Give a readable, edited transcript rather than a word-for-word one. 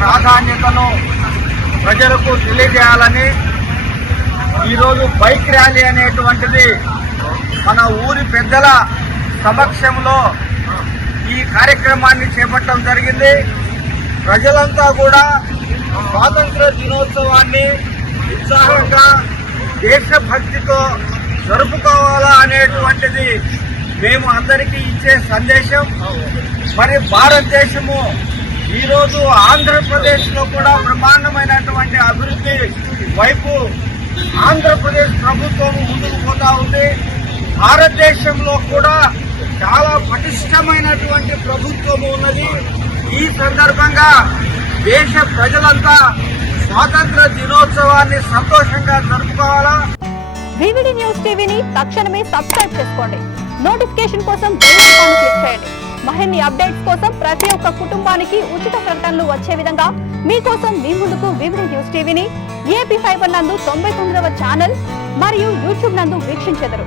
ప్రాధాన్యతను ప్రజలకు తెలియజేయాలని ఈరోజు బైక్ ర్యాలీ అనేటువంటిది మన ఊరి పెద్దల సమక్షంలో ఈ కార్యక్రమాన్ని చేపట్టడం జరిగింది. ప్రజలంతా కూడా స్వాతంత్ర దినోత్సవాన్ని ఉత్సాహంగా దేశభక్తితో జరుపుకోవాలా అనేటువంటిది మేము అందరికీ ఇచ్చే సందేశం. మరి భారతదేశము ఈరోజు ఆంధ్రప్రదేశ్లో కూడా బ్రహ్మాండమైనటువంటి అభివృద్ధి వైపు ఆంధ్రప్రదేశ్ ప్రభుత్వం ముందుకు పోతా ఉంది. భారతదేశంలో కూడా చాలా పటిష్టమైనటువంటి ప్రభుత్వం ఉన్నది. ఈ సందర్భంగా దేశ ప్రజలంతా స్వాతంత్ర దినోత్సవాన్ని సంతోషంగా జరుపుకోవాలా. వివిడి న్యూస్ టీవీని తక్షణమే సబ్స్క్రైబ్ చేసుకోండి. నోటిఫికేషన్ కోసం బెల్ ఐకాన్ క్లిక్ చేయండి. మరిన్ని అప్డేట్స్ కోసం ప్రతి ఒక్క కుటుంబానికి ఉచిత ప్రకటనలు వచ్చే విధంగా మీకోసం మీ ముందుకు వివిడి న్యూస్ టీవీని ఏపీ ఫైబర్ నందు 99వ ఛానల్ మరియు యూట్యూబ్ నందు వీక్షించెదరు.